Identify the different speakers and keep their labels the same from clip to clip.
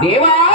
Speaker 1: 别玩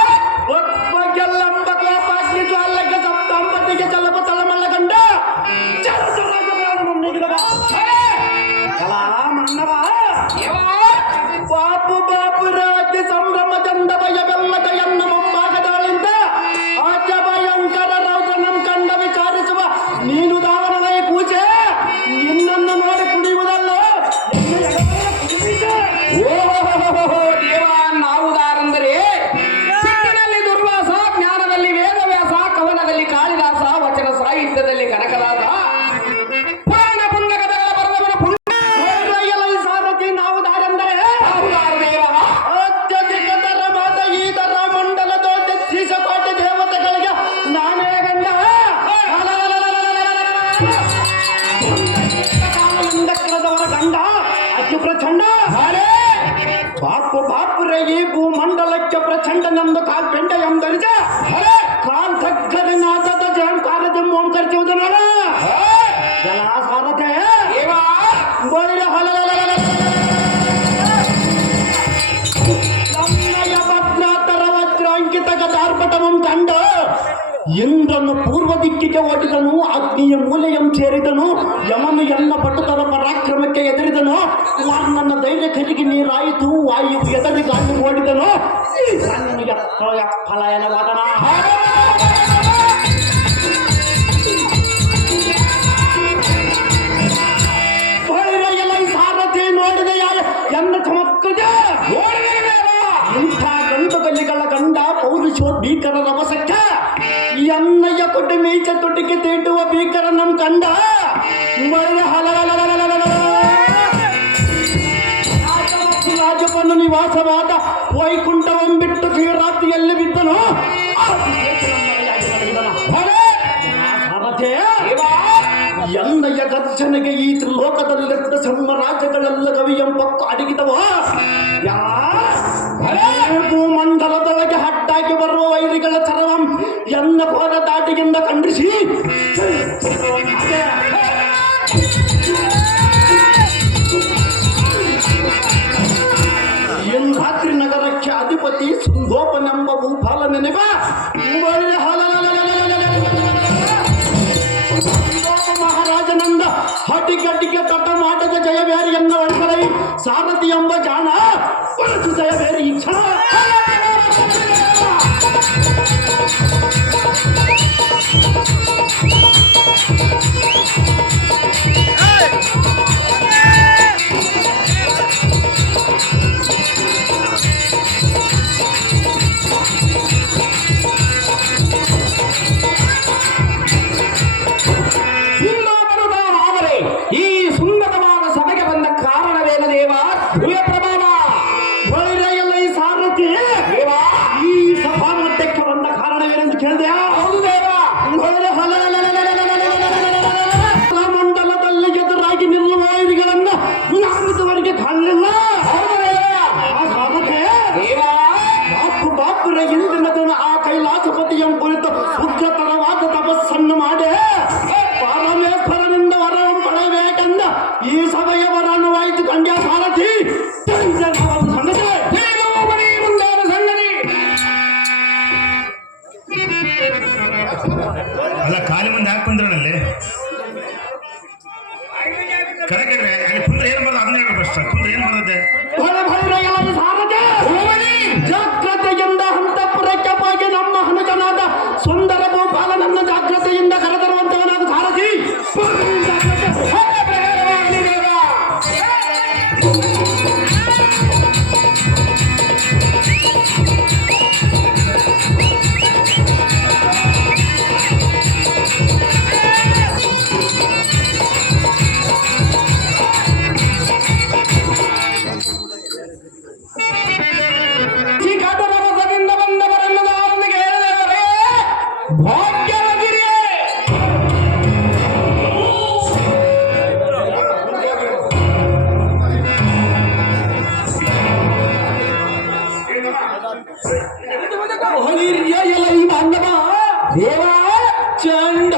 Speaker 2: ಬಾಪು ಬಾಪು ರೇ ಭೂಮಂಡಲಕ್ಕೆ ಪ್ರಚಂಡ ನಮ್ದು ಕಾಲ್ ಪೆಂಡ ಎಂದರಿಜ
Speaker 1: ಹರೇ
Speaker 2: ಕಾಲ್ ತಗ್ಗದ ನಾಥದ ಜಯಂಕಾರದ ಓಂಕರ್ ಚೌದನಾರ ಯುದ್ಧಕ್ಕೆ ಒಡ್ಡಿದನು ಅಗ್ನಿಯ ಮೂಲೆಯನ್ನು ಸೇರಿದನು, ಯಮನು ಎಲ್ಲ ಪಟ್ಟು ತನ್ನ ಪರಾಕ್ರಮಕ್ಕೆ ಎದುರಿದನು ನನ್ನ ಧೈರ್ಯ ಕಲಿಗೆ ನೀರಾಯಿತು, ವಾಯು ಎದರಿ ಗಾಳಿ ಓಡಿದನು ಪಲಾಯನವಾದನ ತುಟಿ ಮೀಚ ತುಟಿಕೆ ತೀಟುವ ಭೀಕರ ನಮ್ ಕಂಡ. ಮಳೆಯ ನಿವಾಸವಾದ ವೈಕುಂಠವೊಂಬಿಟ್ಟು ಕಿರಾತಿಯಲ್ಲಿ ಬಿದ್ದನು. ಎಲ್ಲ ಗರ್ಜನೆಗೆ ಈ ಲೋಕದಲ್ಲಿದ್ದ ಸಣ್ಣ ರಾಜಗಳೆಲ್ಲ ಕವಿಯಂಬ ಅಡಿಗೆ ಕೋಲ ದಾಟಿಗಿಂದ ಖಂಡಿಸಿ ಎಂಧಾತ್ರಿ ನಗರಕ್ಕೆ ಅಧಿಪತಿ ಸುಂದೋಪನೆಂಬ ಭೂಪಾಲ ನೆನೆವ ಮಹಾರಾಜನಂದ ಹಟಿಗಟ್ಟಿಗೆ ತಟಮಾಟದ ಜಯವೇರಿಯನ್ನು ಒಳಪಡೈ ಸಾರಥಿ ಎಂಬ ಜಾಣ இருந்து கேள்வியா
Speaker 3: ಅಲ್ಲ ಖಾಲಿ ಮುಂದೆ ಹಾಕಿ
Speaker 1: ಬಾಂಧವ ದೇವ ಚಂಡ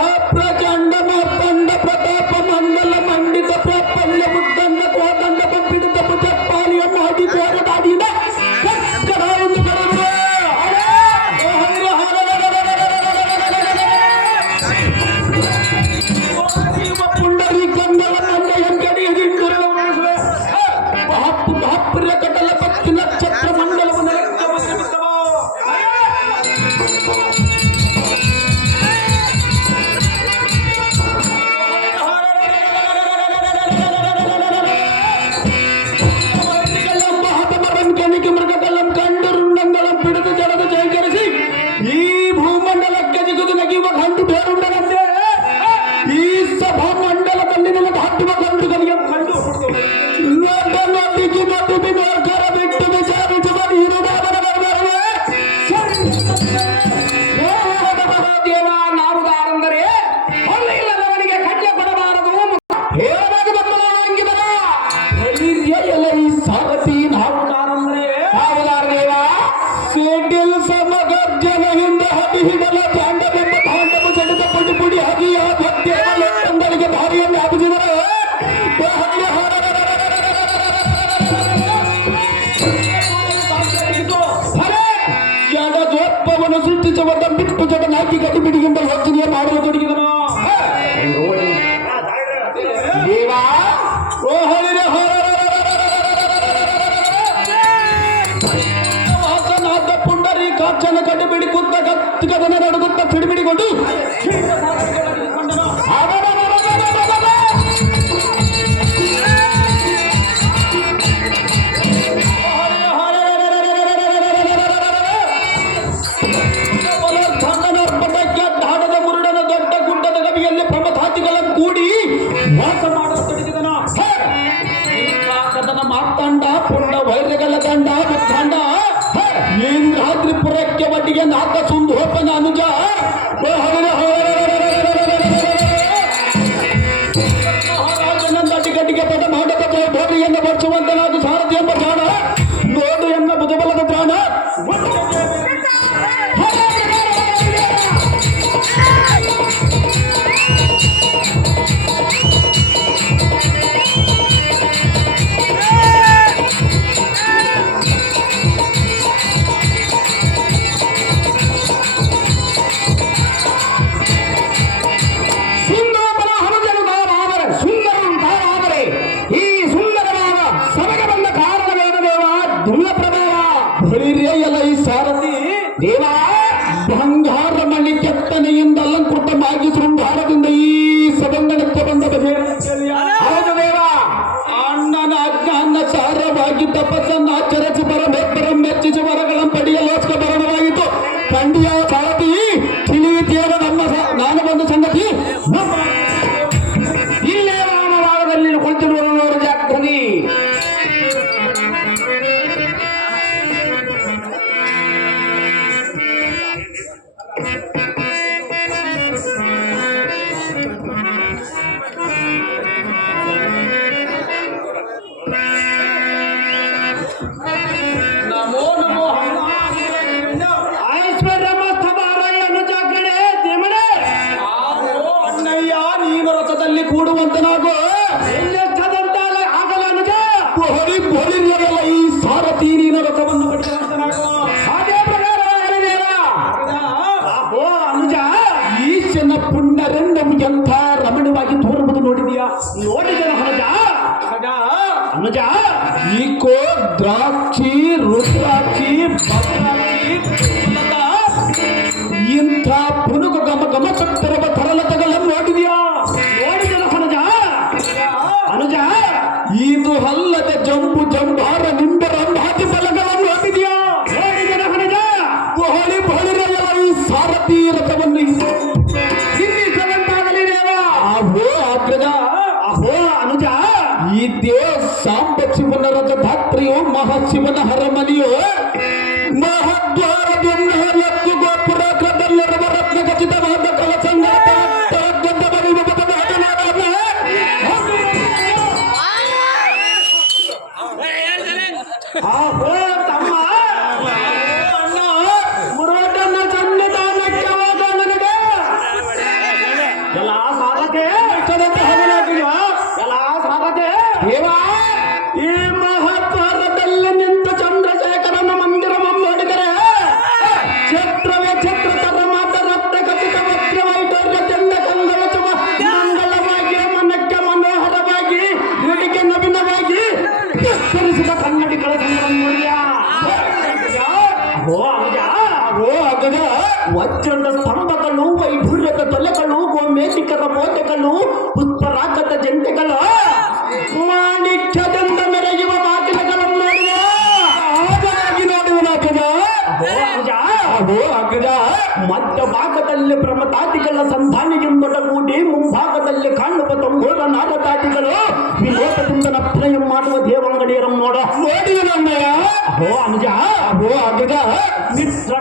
Speaker 1: ಯಾರಾದ್ರೂ ಒಬ್ಬವನ್ನು ಸೃಷ್ಟಿಸುವ ಬಿಟ್ಟು ಜನ ನಾಕಿ ಕಟ್ಟಿಬಿಡಿ ಎಂಬ ಯೋಚನೆ ಮಾಡುವುದರಿಗೆ ಪಡಿಸುವಂತೆ ನಾವು ಸಾರಥ್ಯ ಎಂಬ ಜಾಣ
Speaker 2: fazer ನಿಮ್ಮಟ ಕೂಡಿ ಮುಂಭಾಗದಲ್ಲಿ ಕಾಣುವ ತಂಬೋದ ನಾಗತಾಟಿಗಳು ವಿನೋದದಿಂದನ ಅಭಿನಯ ಮಾಡುವ ದೇವಂಗಡಿಯರನ್ನು ನೋಡ
Speaker 1: ನೋಡಿದನಮ್ಮಯ್ಯ
Speaker 2: ಅಹೋ ಅಂಜ
Speaker 1: ಅಹೋ ಅಗಗ
Speaker 2: ನಿತ್ರ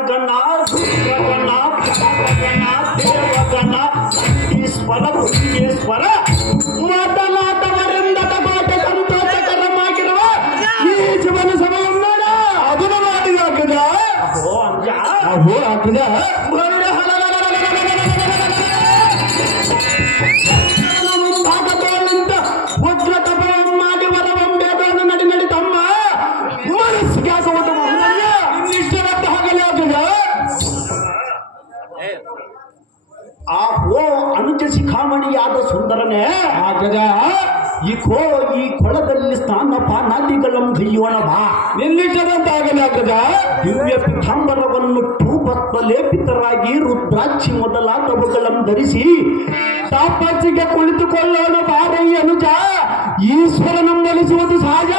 Speaker 1: ಎಲ್ಲಿಟ್ಟದಂತಾಗಲಾಗದ
Speaker 2: ದಿವ್ಯ ಪಿಥಾಂಬರವನ್ನು ಭೂಪತ್ವ ಲೇಪಿತರಾಗಿ ರುದ್ರಾಕ್ಷಿ ಮೊದಲ ತಬುಗಳನ್ನು ಧರಿಸಿ ತಾಪರ್ಚಿಗೆ ಕುಳಿತುಕೊಳ್ಳೋಣ ಬಾರಯ್ಯ ಅನುಜ. ಈಶ್ವರನನ್ನು ಒಲಿಸುವುದು ಸಹಜ.